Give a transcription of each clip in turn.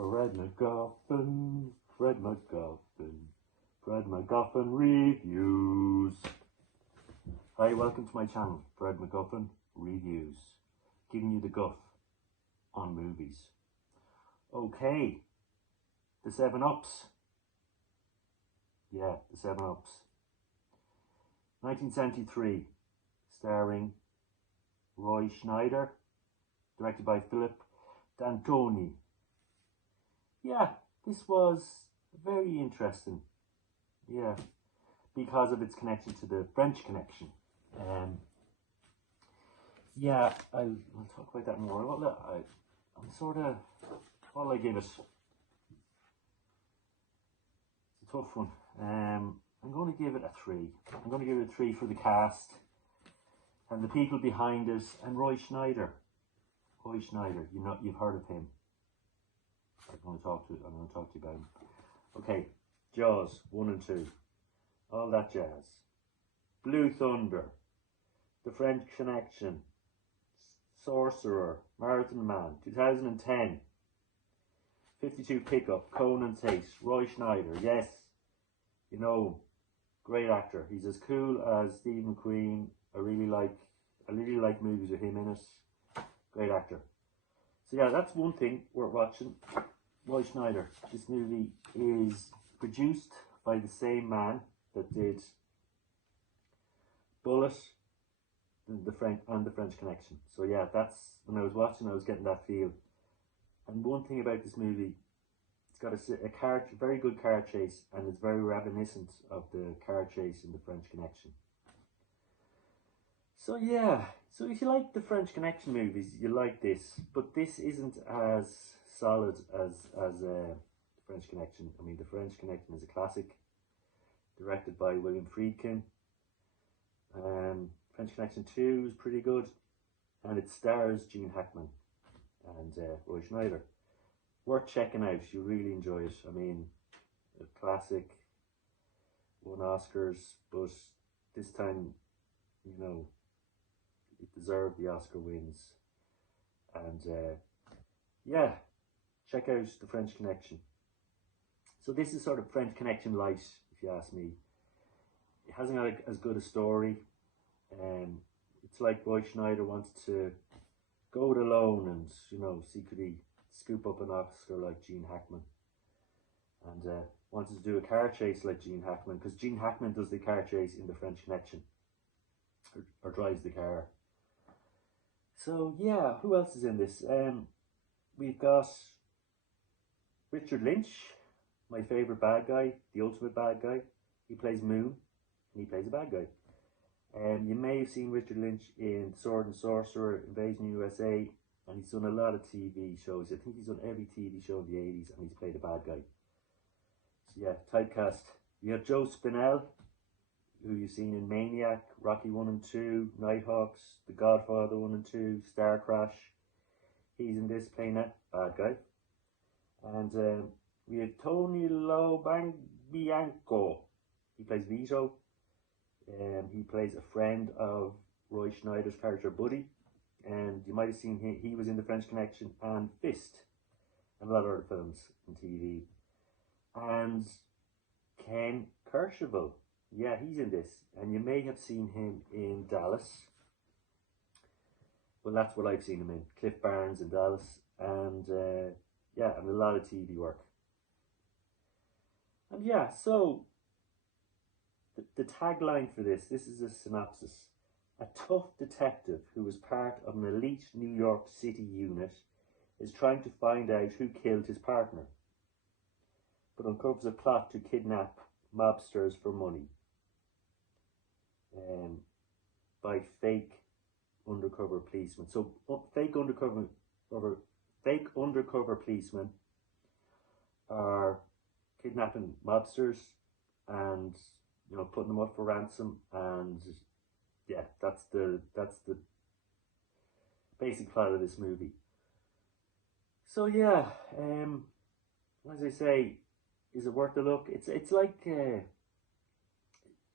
Fred MacGuffin, Fred MacGuffin, Fred MacGuffin Reviews. Hi, welcome to my channel, Fred MacGuffin Reviews. Giving you the guff on movies. Okay, the 7-Ups. Yeah, the 7-Ups. 1973, starring Roy Schneider, directed by Philip D'Antoni. Yeah, this was very interesting. Yeah, because of its connection to the French Connection. Yeah, I'll talk about that more. Well, look, I'm sort of, what will I give it? It's a tough one. I'm going to give it a 3. I'm going to give it a 3 for the cast and the people behind it, and Roy Schneider. Roy Schneider, you've heard of him. I'm going to talk to you about him. Okay, Jaws 1 and 2, all that jazz. Blue Thunder, The French Connection, Sorcerer, Marathon Man, 2010, 52 Pickup, Conan Tate, Roy Schneider. Yes, you know, great actor. He's as cool as Steve McQueen. I really like movies with him in it. Great actor. So yeah, that's one thing worth watching. Roy Schneider. This movie is produced by the same man that did Bullet, the French Connection. So yeah, that's when I was watching, I was getting that feel. And one thing about this movie, it's got a very good car chase, and it's very reminiscent of the car chase in the French Connection. So yeah, so if you like the French Connection movies, you like this, but this isn't as solid as the French Connection. I mean, the French Connection is a classic, directed by William Friedkin. French Connection 2 is pretty good, and it stars Gene Hackman and Roy Schneider. Worth checking out. You really enjoy it. I mean, a classic, won Oscars, but this time, you know, it deserved the Oscar wins. And yeah, check out the French Connection. So this is sort of French Connection light, if you ask me. It hasn't got as good a story. It's like Roy Schneider wanted to go it alone and, you know, secretly scoop up an Oscar like Gene Hackman. And wanted to do a car chase like Gene Hackman, because Gene Hackman does the car chase in the French Connection, or drives the car. So yeah, who else is in this? We've got Richard Lynch, my favourite bad guy, the ultimate bad guy. He plays Moon, and he plays a bad guy. You may have seen Richard Lynch in Sword and Sorcerer, Invasion USA, and he's done a lot of TV shows. I think he's done every TV show in the 80s, and he's played a bad guy. So yeah, typecast. You have Joe Spinell, who you've seen in Maniac, Rocky 1 and 2, Nighthawks, The Godfather 1 and 2, Star Crash. He's in this playing a bad guy. And we have Tony Bianco. He plays Vito. He plays a friend of Roy Schneider's character Buddy, and you might have seen he was in the French Connection and Fist, and a lot of other films and TV. And Ken Kercheval, yeah, he's in this, and you may have seen him in Dallas. Well, that's what I've seen him in, Cliff Barnes in Dallas, and yeah, and a lot of TV work. And yeah, so the tagline for this is a synopsis. A tough detective who is part of an elite New York City unit is trying to find out who killed his partner, but uncovers a plot to kidnap mobsters for money by fake undercover policemen. So fake undercover policemen are kidnapping mobsters and, you know, putting them up for ransom, and yeah, that's the basic plot of this movie. So yeah, as I say, is it worth a look? It's like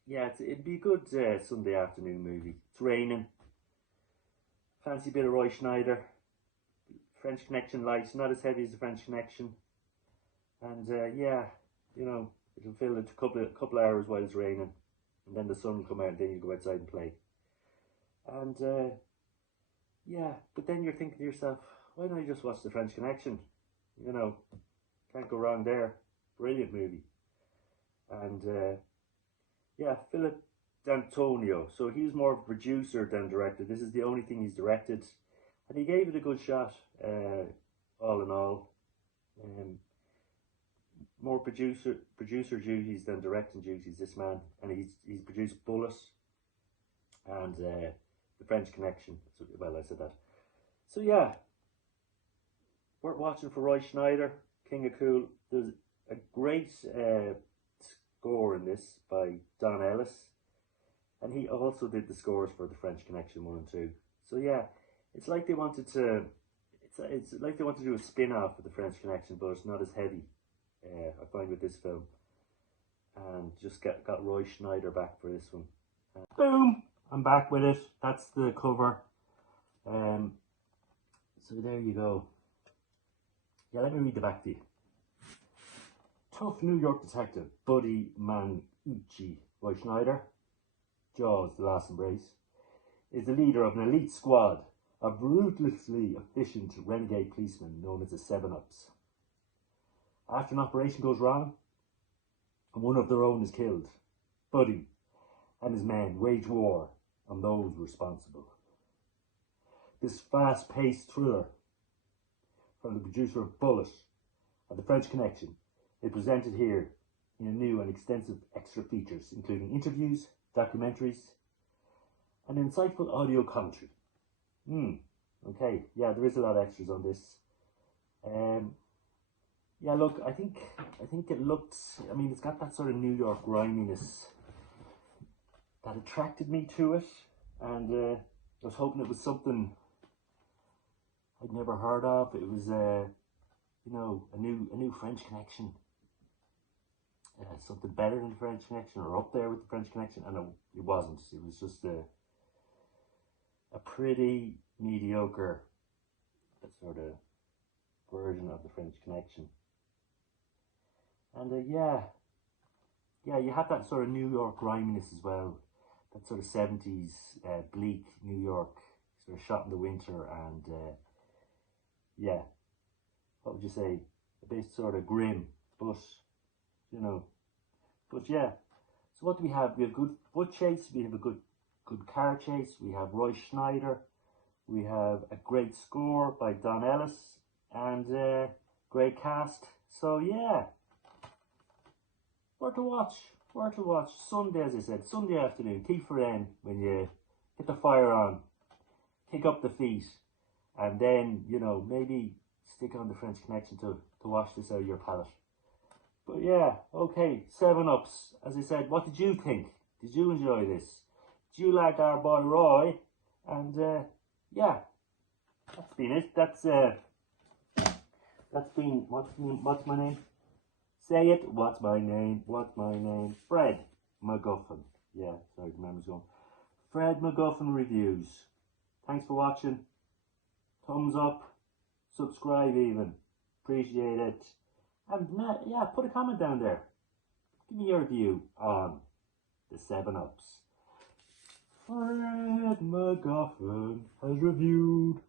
yeah, it'd be a good Sunday afternoon movie. It's raining. Fancy bit of Roy Schneider. French Connection light, not as heavy as the French Connection. And yeah, you know, it'll fill it a couple hours while it's raining, and then the sun will come out, and then you go outside and play. And yeah, but then you're thinking to yourself, why don't I just watch The French Connection? You know, can't go wrong there. Brilliant movie. And yeah, Philip D'Antonio. So he's more of a producer than director. This is the only thing he's directed, and he gave it a good shot. All in all, more producer duties than directing duties. This man, and he's produced Bullet and The French Connection. So, well, I said that. So yeah, worth watching for Roy Schneider, King of Cool. There's a great score in this by Don Ellis, and he also did the scores for The French Connection 1 and 2. So yeah, it's like they wanted to, it's like they want to do a spin-off of The French Connection, but it's not as heavy. I find with this film, and just got Roy Schneider back for this one. Boom! I'm back with it. That's the cover. So there you go. Yeah, let me read the back to you. Tough New York detective Buddy Manucci, Roy Schneider, Jaws: The Last Embrace, is the leader of an elite squad of ruthlessly efficient renegade policemen known as the Seven Ups. After an operation goes wrong, and one of their own is killed, Buddy and his men wage war on those responsible. This fast-paced thriller from the producer of Bullet and The French Connection is presented here in a new and extensive extra features, including interviews, documentaries, and insightful audio commentary. Okay, yeah, there is a lot of extras on this. Yeah, look, I think it looks, I mean, it's got that sort of New York griminess that attracted me to it, and I was hoping it was something I'd never heard of. It was, you know, a new French Connection, something better than The French Connection, or up there with The French Connection, and it wasn't. It was just a pretty mediocre sort of version of The French Connection. And yeah, you have that sort of New York griminess as well, that sort of 70s bleak New York, sort of shot in the winter, and yeah, what would you say, a bit sort of grim, but you know, but yeah. So what do we have? We have good foot chase, we have a good car chase, we have Roy Schneider, we have a great score by Don Ellis, and great cast. So yeah, worth to watch. Sunday, as I said, Sunday afternoon, keep for in when you get the fire on, kick up the feet, and then, you know, maybe stick on The French Connection to wash this out of your palate. But yeah, okay, 7 Ups. As I said, what did you think? Did you enjoy this? Did you like our boy Roy? And yeah, that's been it. That's been, what's my name? Say it. What's my name? What's my name? Fred MacGuffin. Yeah, sorry, the memory's gone. Fred MacGuffin Reviews. Thanks for watching. Thumbs up. Subscribe even. Appreciate it. And yeah, put a comment down there. Give me your view on the 7 Ups. Fred MacGuffin has reviewed.